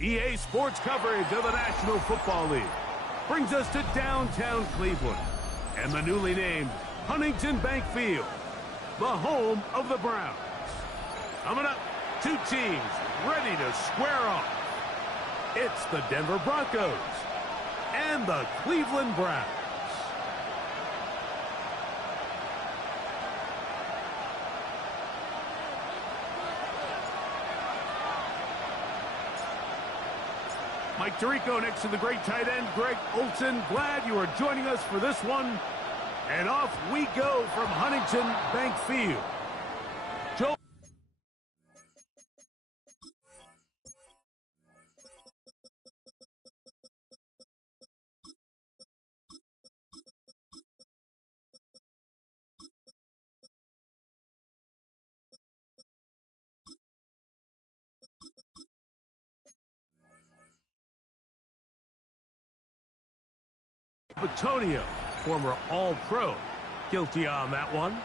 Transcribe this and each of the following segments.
EA Sports coverage of the National Football League brings us to downtown Cleveland and the newly named Huntington Bank Field, the home of the Browns. Coming up, two teams ready to square off. It's the Denver Broncos and the Cleveland Browns. Mike Tirico next to the great tight end, Greg Olsen. Glad you are joining us for this one. And off we go from Huntington Bank Field. Joe. Batonio, former All-Pro, guilty on that one.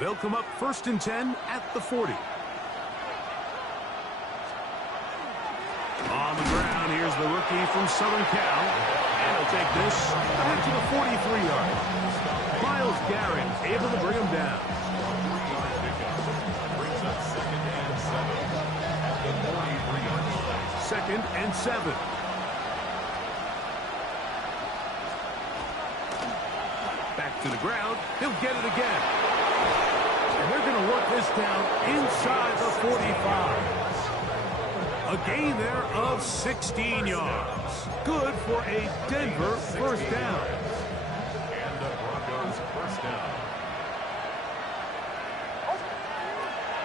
They'll come up 1st and 10 at the 40. On the ground, here's the rookie from Southern Cal. And he'll take this ahead to the 43-yard. Myles Garrett able to bring him down. Second and 7. Back to the ground. He'll get it again. And they're going to work this down inside the 45. A gain there of 16 yards. Good for a Denver first down. And the Broncos first down.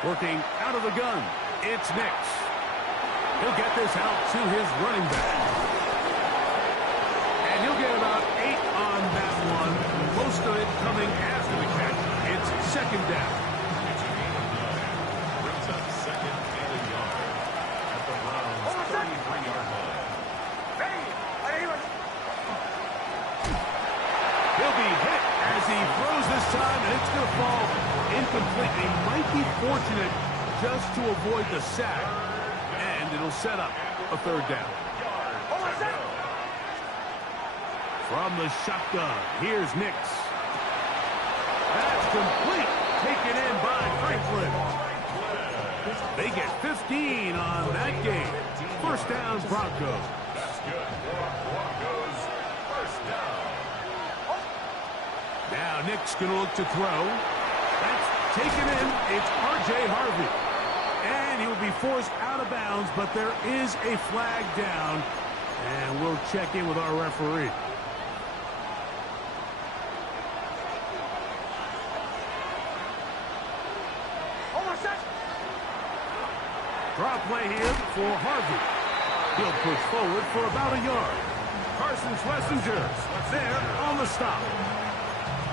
Working out of the gun, it's Nix. He'll get this out to his running back. And he'll get about 8 on that one. Most of it coming after the catch. It's second down. Brings up second and a yard at the Browns' 33-yard line. He'll be hit as he throws this time, and it's going to fall incomplete. He might be fortunate just to avoid the sack. And it'll set up a third down. From the shotgun, here's Nix. That's complete. Taken in by Franklin. They get 15 on that game. First down, Broncos. That's good. Broncos first down. Now Nix going to look to throw. That's taken in. It's R.J. Harvey. And he will be forced out of bounds, but there is a flag down. And we'll check in with our referee. Draw play here for Harvey. He'll push forward for about a yard. Carson Schlesinger there on the stop.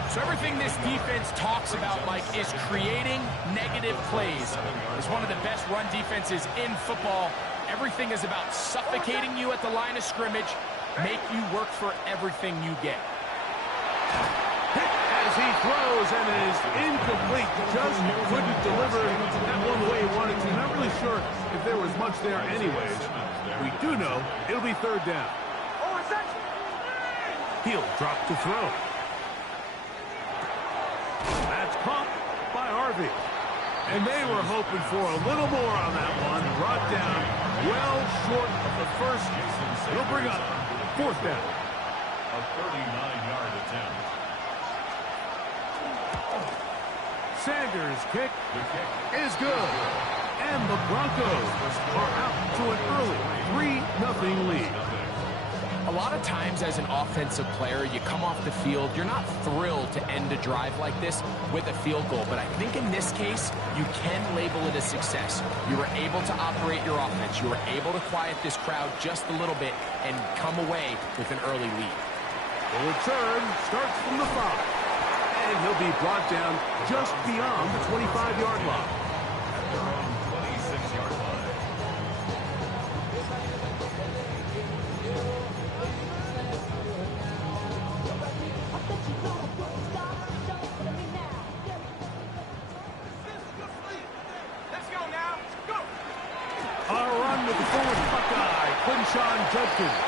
So everything this defense talks about, Mike, is creating negative plays. It's one of the best run defenses in football. Everything is about suffocating you at the line of scrimmage, make you work for everything you get. Hit as he throws, and it is incomplete. Just couldn't deliver that one the way he wanted to. Not really sure if there was much there anyways. We do know it'll be third down. He'll drop to throw. That's caught by Harvey. And they were hoping for a little more on that one. Brought down well short of the first. It'll bring up fourth down. A 39-yard attempt. Sanders' kick is good. And the Broncos are out to an early 3-0 lead. A lot of times as an offensive player, you come off the field, you're not thrilled to end a drive like this with a field goal. But I think in this case, you can label it a success. You were able to operate your offense. You were able to quiet this crowd just a little bit and come away with an early lead. The return starts from the 5. And he'll be brought down just beyond the 25-yard line. At their own 26-yard line. with the forward Buckeye, Quinshawn Judkins.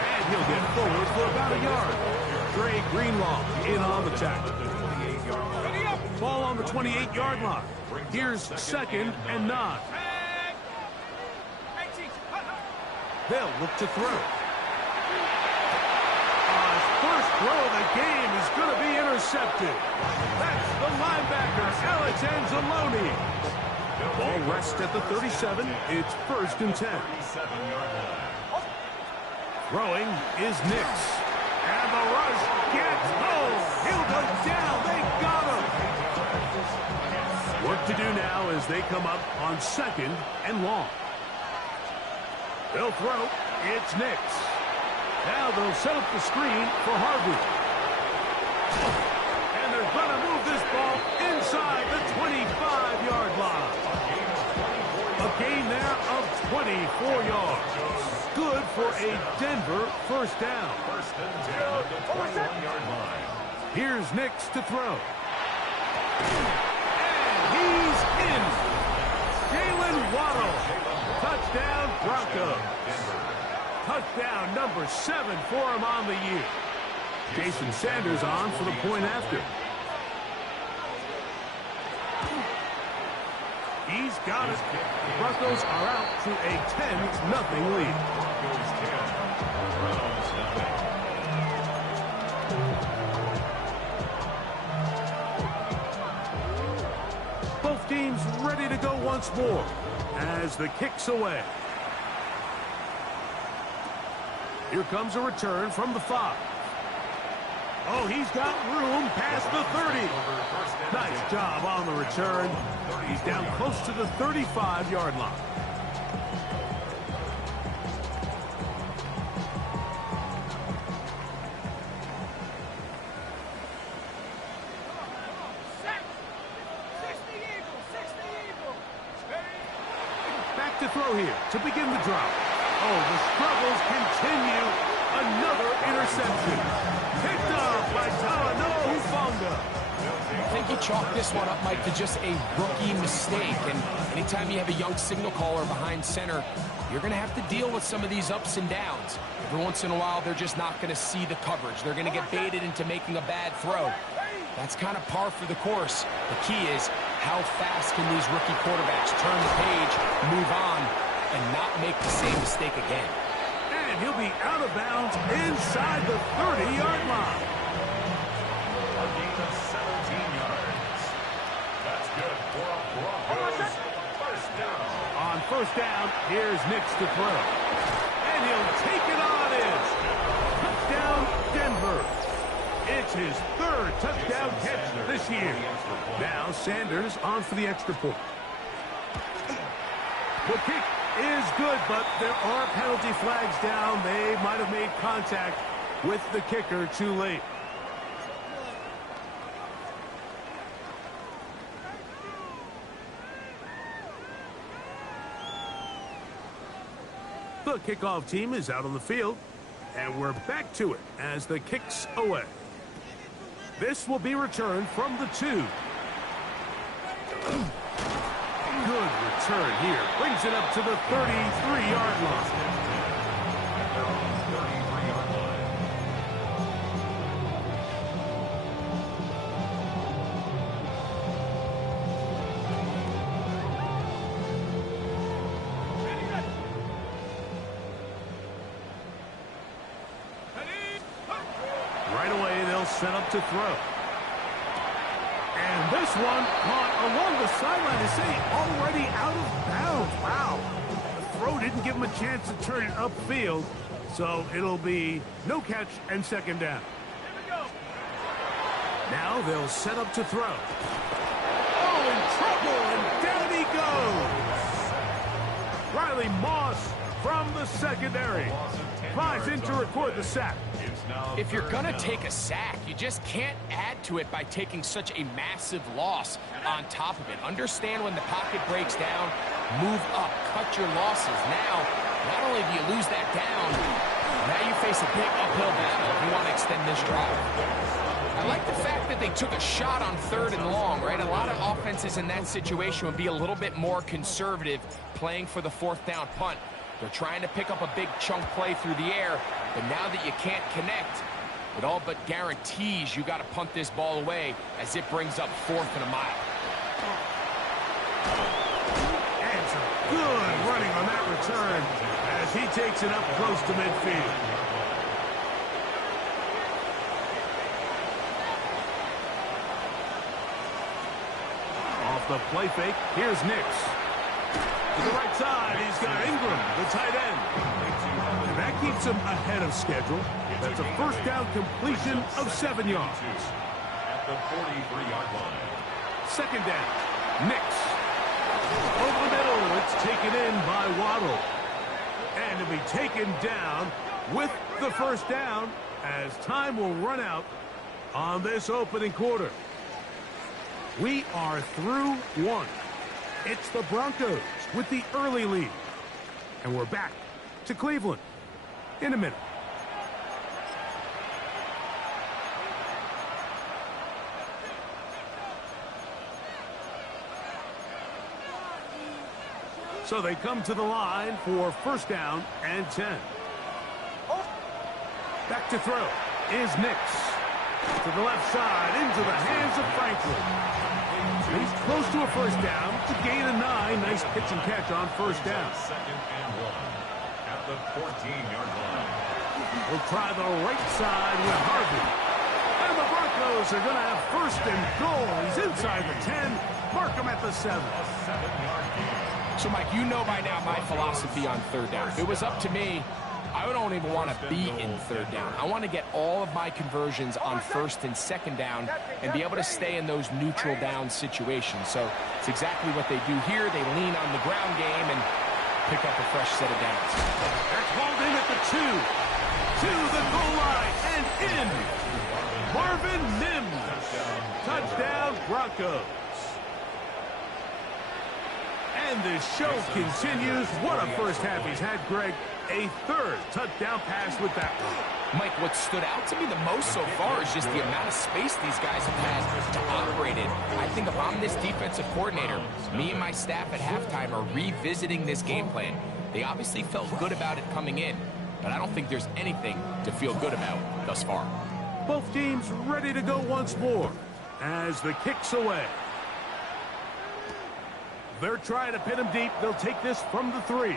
And he'll get forward for about a yard. Dre Greenlaw in on the tackle. Ball on the 28-yard line. Here's 2nd and 9. They'll look to throw. His first throw of the game is going to be intercepted. That's the linebacker, Alex Anzalone. Ball rests at the 37. It's 1st and 10. Throwing is Nix. And the rush gets home. He'll go down. They got him. Work to do now as they come up on 2nd and long. They'll throw. It's Nix. Now they'll set up the screen for Harvey. And they're going to move this ball inside the 25-yard line. A gain there of 24 yards. Good for a Denver first down. 1st and 10 at the 21-yard line. Here's Nix to throw. And he's in. Jalen Waddle. Touchdown, Broncos. Touchdown number 7 for him on the year. Jason Sanders on for the point after. He's got it. The Broncos are out to a 10-0 lead. Broncos 10. Browns nothing. Both teams ready to go once more as the kick's away. Here comes a return from the 5. Oh, he's got room past the 30. Nice job on the return. He's down close to the 35-yard line. Back to throw here to begin the drive. Oh, the struggles continue. Another interception. Picked up by Talanoa Hufanga. I think he chalked this one up, Mike, to just a rookie mistake. And anytime you have a young signal caller behind center, you're going to have to deal with some of these ups and downs. Every once in a while, they're just not going to see the coverage. They're going to get baited into making a bad throw. That's kind of par for the course. The key is how fast can these rookie quarterbacks turn the page, move on, and not make the same mistake again. And he'll be out of bounds inside the 30-yard line. A gain of 17 yards. That's good for a Broncos. First down. On first down, here's Nix to throw. And he'll take it on in. Touchdown, Denver. It's his 3rd touchdown catch this year. Now Sanders on for the extra point. The kick is good, but there are penalty flags down. They might have made contact with the kicker too late. The kickoff team is out on the field, and we're back to it as the kick's away. This will be returned from the 2. Good return here. Brings it up to the 33-yard line. Right away, they'll set up to throw. And this one caught along the sideline, they say, already out of bounds. Wow. The throw didn't give him a chance to turn it upfield, so it'll be no catch and 2nd down. Now they'll set up to throw. Oh, in trouble, and down he goes. Riley Moss from the secondary. Flies in to record the sack. If you're going to take a sack, you just can't add to it by taking such a massive loss on top of it. Understand when the pocket breaks down, move up, cut your losses. Now, not only do you lose that down, now you face a big uphill battle if you want to extend this drive. I like the fact that they took a shot on 3rd and long, right? A lot of offenses in that situation would be a little bit more conservative playing for the 4th down punt. They're trying to pick up a big chunk play through the air, but now that you can't connect, it all but guarantees you got to punt this ball away as it brings up 4th and a mile. And some good running on that return as he takes it up close to midfield. Off the play fake, here's Nix. To the right side, he's got Ingram, the tight end. And that keeps him ahead of schedule. That's a 1st down completion of 7 yards. At the 43-yard line. 2nd down, Nix. Over the middle, it's taken in by Waddle. And to be taken down with the 1st down as time will run out on this opening quarter. We are through 1. It's the Broncos with the early lead. And we're back to Cleveland in a minute. So they come to the line for 1st down and 10. Back to throw is Nix. To the left side, into the hands of Franklin. He's close to a 1st down. It's a gain of 9. Nice pitch and catch on 1st down. 2nd and 1 at the 14-yard line. We'll try the right side with Harvey. And the Broncos are going to have 1st and goal. He's inside the 10. Mark him at the 7. A 7-yard gain. So, Mike, you know by now my philosophy on 3rd down. If it was up to me, I don't even want to be in 3rd down. I want to get all of my conversions on 1st and 2nd down and be able to stay in those neutral down situations. So it's exactly what they do here. They lean on the ground game and pick up a fresh set of downs. That's hauled in at the 2. To the goal line and in. Marvin Mims. Touchdown, Broncos. And the show continues. What a 1st half he's had, Greg. A 3rd touchdown pass with that one. Mike, what stood out to me the most so far is just the amount of space these guys have had to operate in. I think if I'm this defensive coordinator, me and my staff at halftime are revisiting this game plan. They obviously felt good about it coming in, but I don't think there's anything to feel good about thus far. Both teams ready to go once more as the kick's away. They're trying to pin him deep. They'll take this from the 3.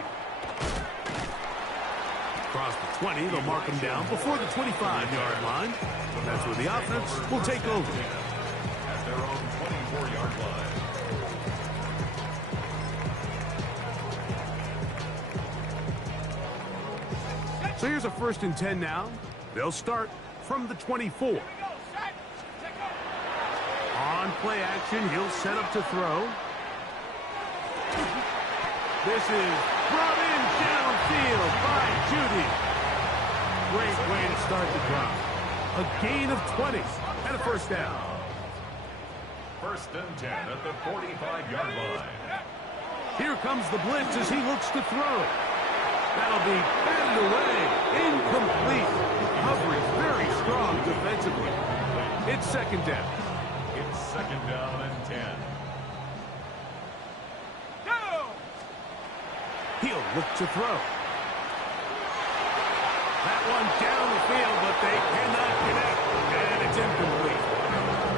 Across the 20, they'll mark him down before the 25-yard line. That's where the offense will take over. At their own 24-yard line. So here's a 1st and 10 now. They'll start from the 24. On play action, he'll set up to throw. This is brought in downfield by Judy. Great way to start the drive. A gain of 20 and a 1st down. 1st and 10 at the 45-yard line. Here comes the blitz as he looks to throw. That'll be batted away. Incomplete. Coverage very strong defensively. It's 2nd down. It's 2nd down and 10. He'll look to throw. That one down the field, but they cannot connect, and it's incomplete.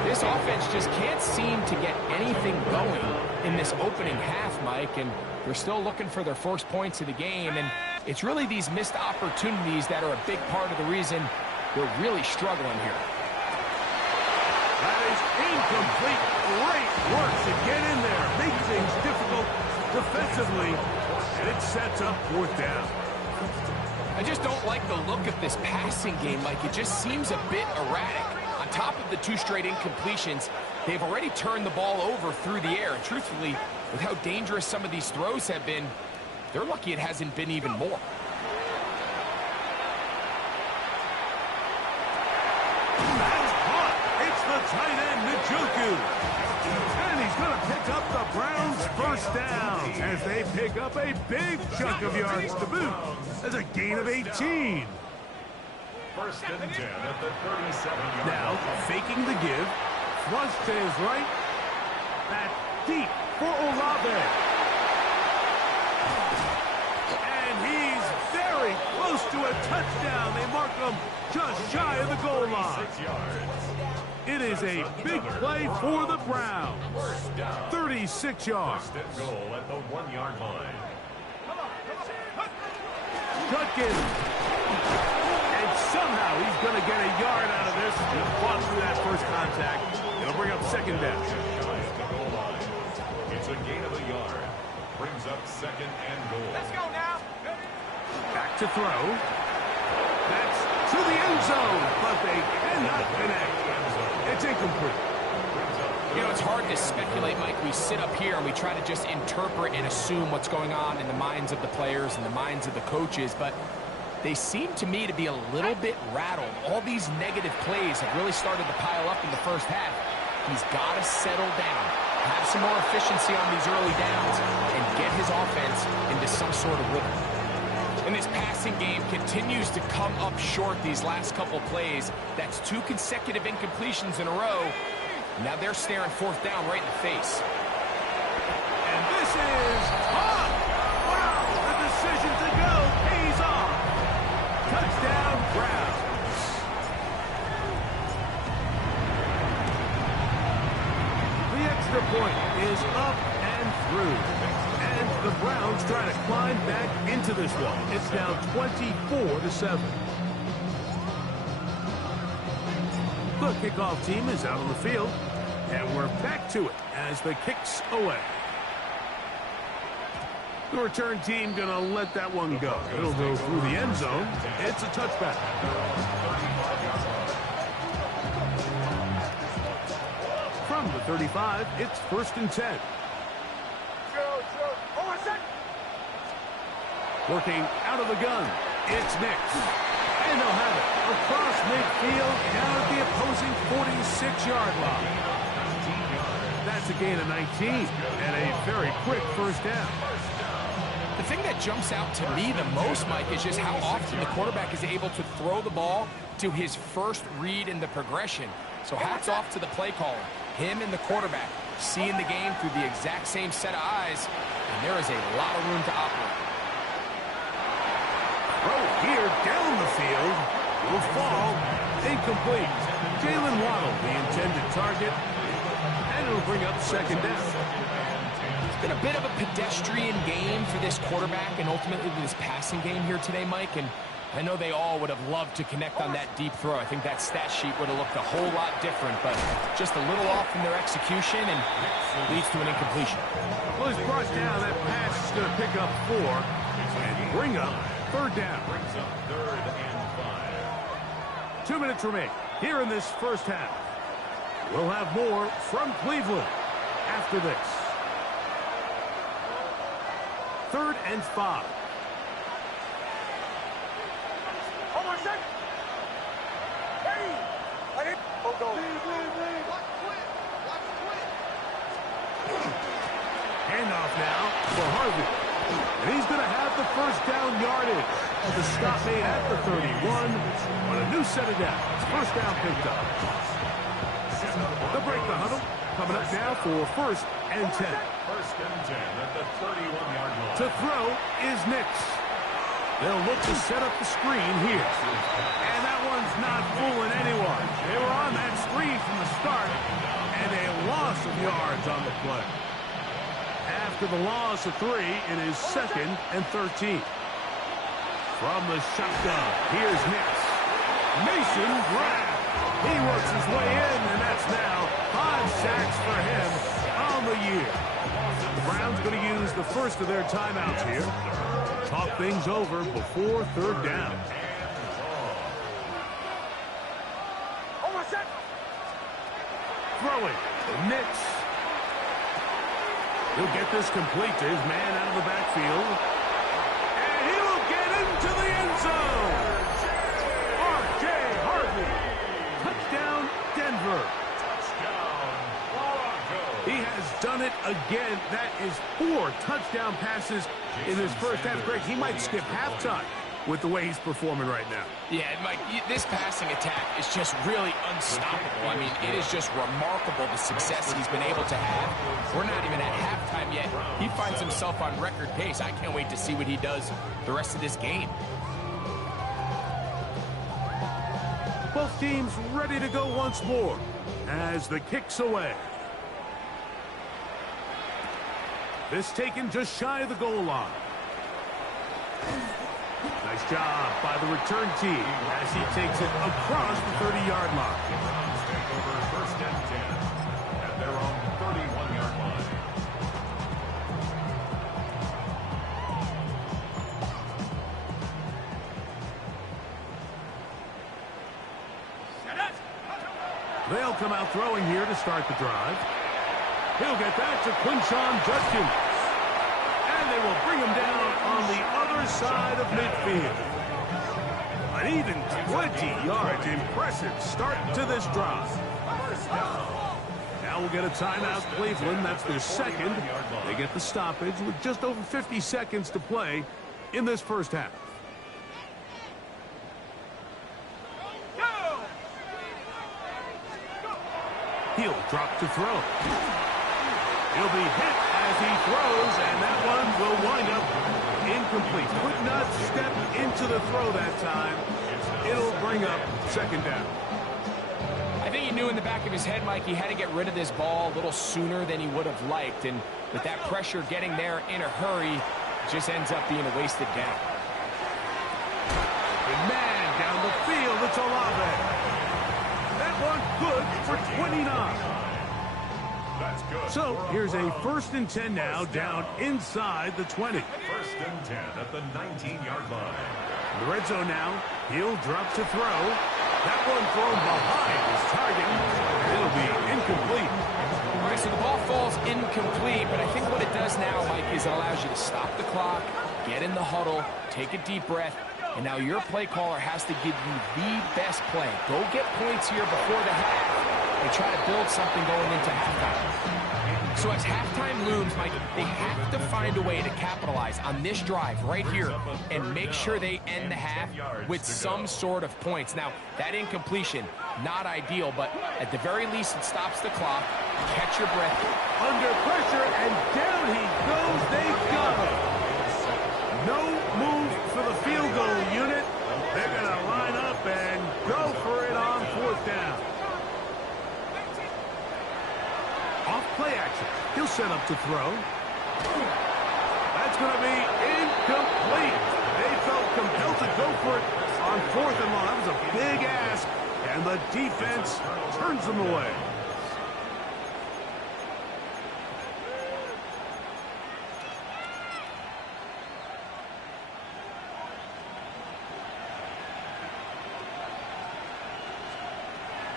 This offense just can't seem to get anything going in this opening half, Mike, and they're still looking for their 1st points of the game, and it's really these missed opportunities that are a big part of the reason they're really struggling here. That is incomplete. Great work to get in there. Make things difficult defensively, and it sets up 4th down. I just don't like the look of this passing game. Like, it just seems a bit erratic. On top of the 2 straight incompletions, they've already turned the ball over through the air. And truthfully, with how dangerous some of these throws have been, they're lucky it hasn't been even more. That's caught. It's the tight end, Njoku. And he's going to pick up the Browns' 1st down as they pick up a big chunk of yards to boot as a gain of 18. First and 10 at the 37-yard Now, line. faking the give. Flush to his right. That's deep for Olave. And he's very close to a touchdown. They mark him just shy of the goal line. 6 yards. It is a big play for the Browns. First down. 36 yards. First and goal at the 1-yard line. Judkins. And somehow he's going to get a yard out of this. He fought through that first contact. It'll bring up second down. It's a gain of a yard. Brings up second and goal. Let's go now. Back to throw. That's to the end zone, but they cannot connect. It's incomplete. You know, it's hard to speculate, Mike. We sit up here and we try to just interpret and assume what's going on in the minds of the players and the minds of the coaches, but they seem to me to be a little bit rattled. All these negative plays have really started to pile up in the first half. He's got to settle down, have some more efficiency on these early downs, and get his offense into some sort of rhythm. And this passing game continues to come up short these last couple plays. That's 2 consecutive incompletions in a row. Now they're staring fourth down right in the face. And this is hot. Wow, the decision to go pays off. Touchdown, Browns. The extra point is up and through. And the Browns try to climb back into this one. It's now 24-7. The kickoff team is out on the field, and we're back to it as the kick's away. The return team going to let that one go. It'll go through the end zone. It's a touchback. From the 35, it's first and 10. Working out of the gun, it's Nix. And they'll have it across midfield down at the opposing 46-yard line. That's a gain of 19 and a very quick first down. The thing that jumps out to me the most, Mike, is just how often the quarterback is able to throw the ball to his first read in the progression. So hats off to the play caller. Him and the quarterback seeing the game through the exact same set of eyes, and there is a lot of room to operate. Throw here down the field will fall incomplete. Jalen Waddle, the intended target, and it'll bring up second down. It's been a bit of a pedestrian game for this quarterback and ultimately this passing game here today, Mike, and I know they all would have loved to connect on that deep throw. I think that stat sheet would have looked a whole lot different, but just a little off in their execution and leads to an incompletion. Well, he's brought down. That pass is going to pick up 4 and bring up third down. Brings up third and 5. 2 minutes remain here in this first half. We'll have more from Cleveland after this. Third and 5. Handoff now for Harvey. And he's going to have the first down yardage. The stop made at the 31 on a new set of downs. First down picked up. They'll break the huddle. Coming up now for first and 10. First and 10 at the 31-yard line. To throw is Nix. They'll look to set up the screen here. And that one's not fooling anyone. They were on that screen from the start, and a loss of yards on the play. After the loss of 3, it is second and 13. From the shotgun, here's Nix. Mason Graham. He works his way in, and that's now 5 sacks for him on the year. The Browns going to use the first of their timeouts here. Talk things over before third down. Throwing. Nix. He'll get this complete to his man out of the backfield. And he will get into the end zone. R.J. Harvey. Touchdown, Denver. He has done it again. That is 4 touchdown passes in his first half. Greg, he might skip halftime with the way he's performing right now. Yeah, Mike, this passing attack is just really unstoppable. I mean, it is just remarkable the success he's been able to have. We're not even at halftime yet. He finds himself on record pace. I can't wait to see what he does the rest of this game. Both teams ready to go once more as the kick's away. This taken just shy of the goal line. Nice job by the return team as he takes it across the 30-yard line. Browns take over first and 10 at their own 31-yard line. They'll come out throwing here to start the drive. He'll get back to Quinshon Judkins. And they will bring him down on the other side of midfield. An even 20 yards. Impressive start to this drive. Now we'll get a timeout, Cleveland. That's their second. They get the stoppage with just over 50 seconds to play in this first half. He'll drop to throw. He'll be hit as he throws, and that one will wind up incomplete. Could not step into the throw that time. It'll bring up second down. I think he knew in the back of his head, Mike, he had to get rid of this ball a little sooner than he would have liked. And with that pressure getting there in a hurry, it just ends up being a wasted down. And man, down the field, it's Olave. That one good for 29. That's good. So here's a 1st and 10 now, down inside the 20. First and 10 at the 19-yard line. The red zone now. He'll drop to throw. That one thrown behind his target. It'll be incomplete. All right, so the ball falls incomplete, but I think what it does now, Mike, is it allows you to stop the clock, get in the huddle, take a deep breath, and now your play caller has to give you the best play. Go get points here before the half and try to build something going into halftime. So as halftime looms, Mike, they have to find a way to capitalize on this drive right here and make sure they end the half with some sort of points. Now, that incompletion, not ideal, but at the very least, it stops the clock. Catch your breath. Under pressure, and down he goes. They got him. No move for the field goal unit. They're going to line up and go for it on 4th down. Off play action. He'll set up to throw. That's going to be incomplete. They felt compelled to go for it on 4th and long. That was a big ask, and the defense turns them away.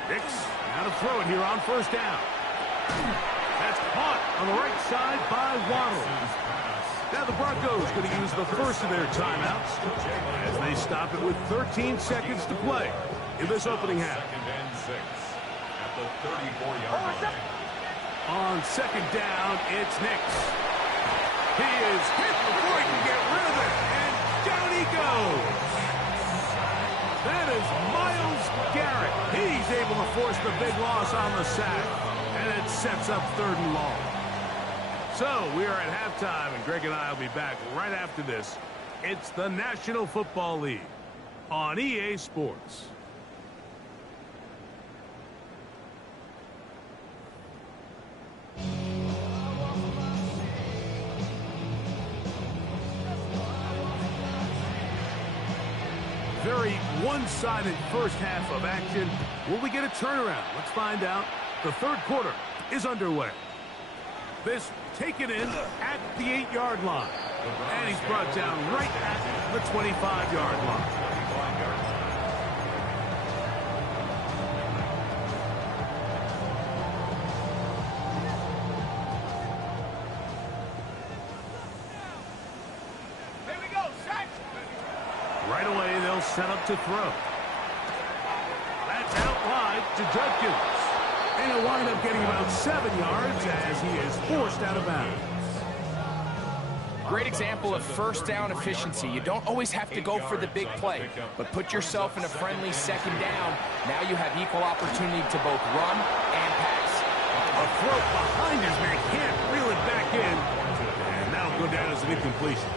Hicks, now to throw it here on 1st down. That's caught on the right side by Waddle. Now the Broncos going to use the first of their timeouts as they stop it with 13 seconds to play in this opening half. 2nd and 6 at the 34-yard line. On 2nd down, it's Nicks. He is hit before he can get rid of it, and down he goes. That is Myles Garrett. He's able to force the big loss on the sack, and it sets up 3rd and long. So we are at halftime, and Greg and I will be back right after this. It's the National Football League on EA Sports. Very one-sided first half of action. Will we get a turnaround? Let's find out. The 3rd quarter is underway. This taken in at the 8-yard line. And he's brought down right at the 25-yard line. Right away, they'll set up to throw. That's out wide to Judkins. And he'll wind up getting about 7 yards as he is forced out of bounds. Great example of first down efficiency. You don't always have to go for the big play, but put yourself in a friendly second down. Now you have equal opportunity to both run and pass. A throw behind his man, can't reel it back in. And that'll go down as an incompletion.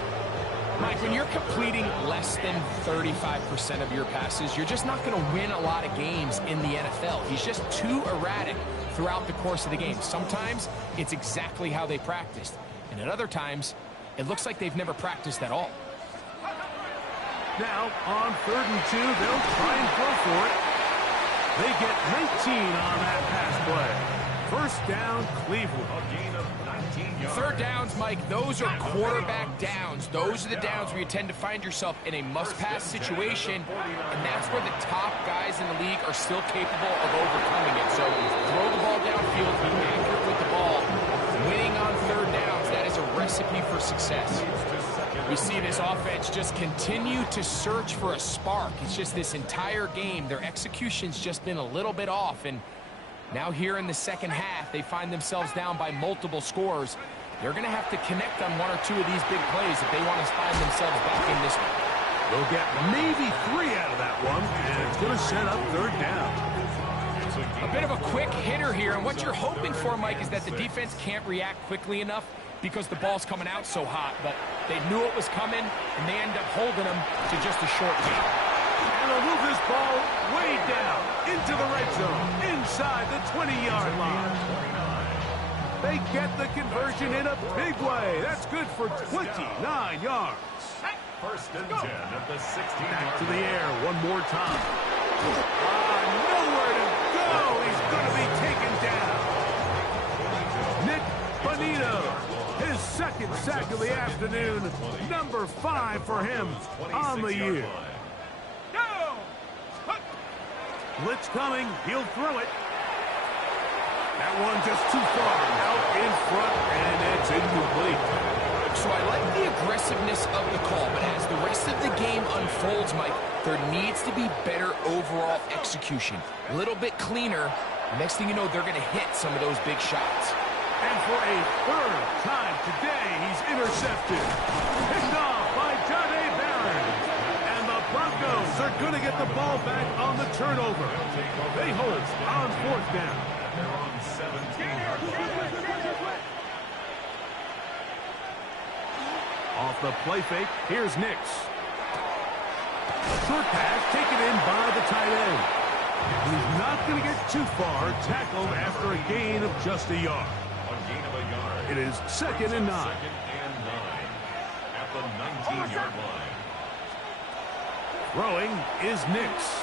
Mike, when you're completing less than 35% of your passes, you're just not going to win a lot of games in the NFL. He's just too erratic throughout the course of the game. Sometimes it's exactly how they practiced, and at other times, it looks like they've never practiced at all. Now, on 3rd and 2, they'll try and go for it. They get 19 on that pass play. First down, Cleveland. A gain of 19 yards. Third downs, Mike, those are quarterback downs. Those are the downs where you tend to find yourself in a must-pass situation, and that's where the top guys in the league are still capable of overcoming it. So throw the ball downfield, be accurate with the ball. Winning on third downs, that is a recipe for success. We see this offense just continue to search for a spark. It's just this entire game, their execution's just been a little bit off, and now here in the second half, they find themselves down by multiple scores. They're going to have to connect on 1 or 2 of these big plays if they want to find themselves back in this one. They'll get maybe 3 out of that one, and it's going to set up third down. A bit of a quick hitter here, and what you're hoping for, Mike, is that the defense can't react quickly enough because the ball's coming out so hot, but they knew it was coming, and they end up holding them to just a short gain. And they'll move this ball way down into the red zone, inside the 20-yard line. They get the conversion in a big way. That's good for 29 yards. First and 10 at the 16-yard line. Back to the air one more time. Nowhere to go. He's going to be taken down. Nick Bonito, his second sack of the afternoon. Number 5 for him on the year. Blitz coming. He'll throw it. That one just too far. Out in front, and it's incomplete. So I like the aggressiveness of the call, but as the rest of the game unfolds, Mike, there needs to be better overall execution. A little bit cleaner. Next thing you know, they're going to hit some of those big shots. And for a 3rd time today, he's intercepted. Picked off by Jahdae Barron. And the Broncos are going to get the ball back on the turnover. They hold on 4th down. They're on 17. Off the play fake, here's Nix. A short pass taken in by the tight end. He's not going to get too far, tackled after a gain of just a yard. A gain of a yard. It is 2nd and 9. 2nd and 9 at the 19-yard line. Throwing is Nix.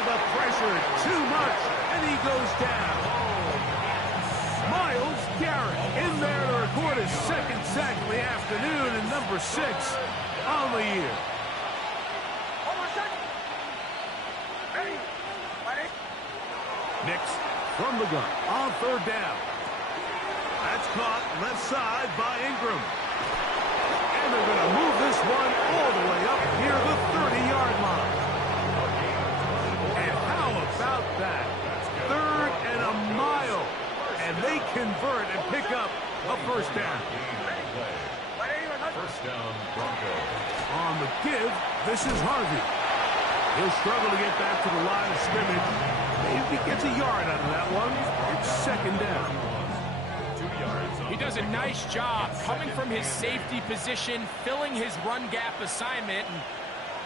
The pressure, too much, and he goes down. Myles Garrett in there to record his 2nd sack of the afternoon and number 6 on the year. Nix from the gun on 3rd down. That's caught left side by Ingram. And they're going to move this one all the way up near the 30-yard line. And how about that? 3rd and a mile. And they convert and pick up a first down. First down, Broncos. On the give, this is Harvey. He'll struggle to get back to the line of scrimmage. Maybe he gets a yard out of that one. It's 2nd down. 2 yards. He does a nice job coming from his safety position, filling his run gap assignment, and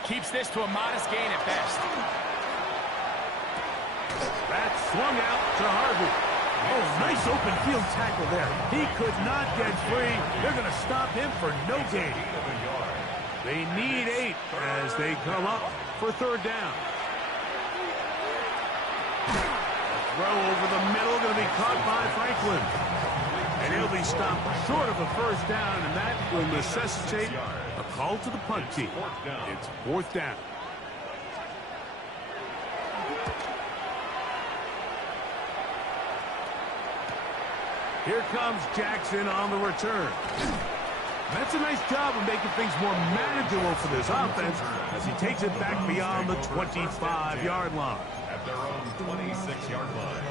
keeps this to a modest gain at best. That's swung out to Harvey. Oh, nice open field tackle there. He could not get free. They're going to stop him for no gain. They need 8 as they come up for 3rd down. Throw over the middle, going to be caught by Franklin. And he'll be stopped short of a first down, and that will necessitate a call to the punt team. It's 4th down. Here comes Jackson on the return. That's a nice job of making things more manageable for this offense as he takes it back beyond the 25-yard line. At their own 26-yard line.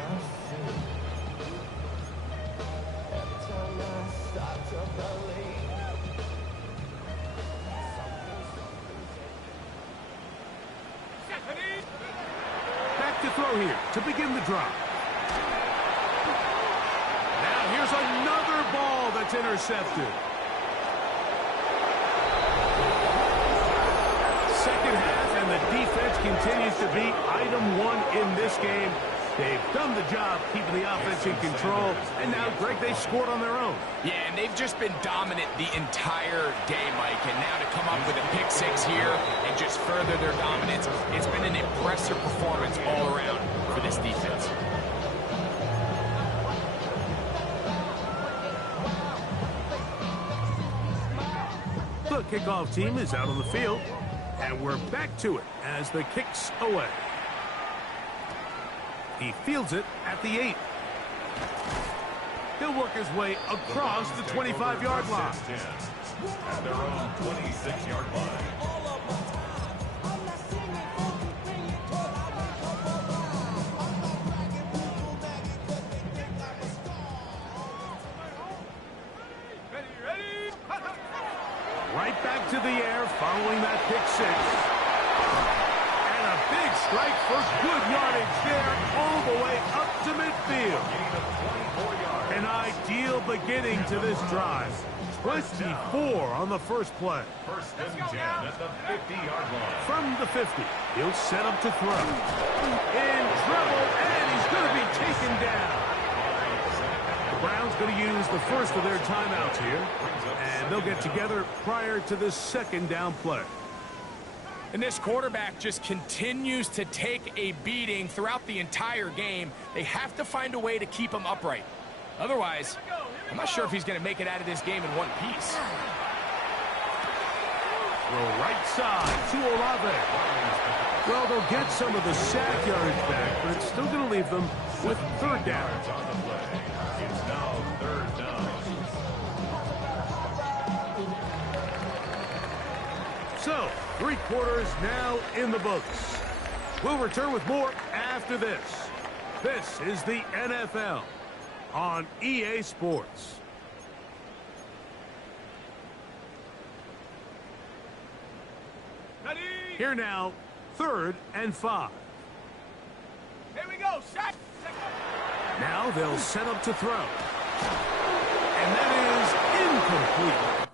Back to throw here to begin the drive. Now here's another ball that's intercepted. Second half, and the defense continues to be item one in this game. They've done the job keeping the offense in control, and now, Greg, they scored on their own. Yeah, and they've just been dominant the entire day, Mike, and now to come up with a pick six here and just further their dominance, it's been an impressive performance all around for this defense. The kickoff team is out on the field, and we're back to it as the kick's away. He fields it at the 8. He'll work his way across the 25-yard line. At their own 26-yard line. Right back to the air following that pick six. And a big strike for good yardage there all the way up to midfield. An ideal beginning to this drive. 24 on the first play. First and 10 at the 50-yard line. From the 50, he'll set up to throw. In trouble, and he's going to be taken down. The Browns going to use the first of their timeouts here, and they'll get together prior to the second down play. And this quarterback just continues to take a beating throughout the entire game. They have to find a way to keep him upright. Otherwise, I'm not sure if he's going to make it out of this game in one piece. Throw right side to Olave. Well, they'll get some of the sack yardage back, but it's still going to leave them with third down. It's now third down. So, 3 quarters now in the books. We'll return with more after this. This is the NFL on EA Sports. Ready? Here now, 3rd and 5. Here we go, set. Now they'll set up to throw. And that is incomplete.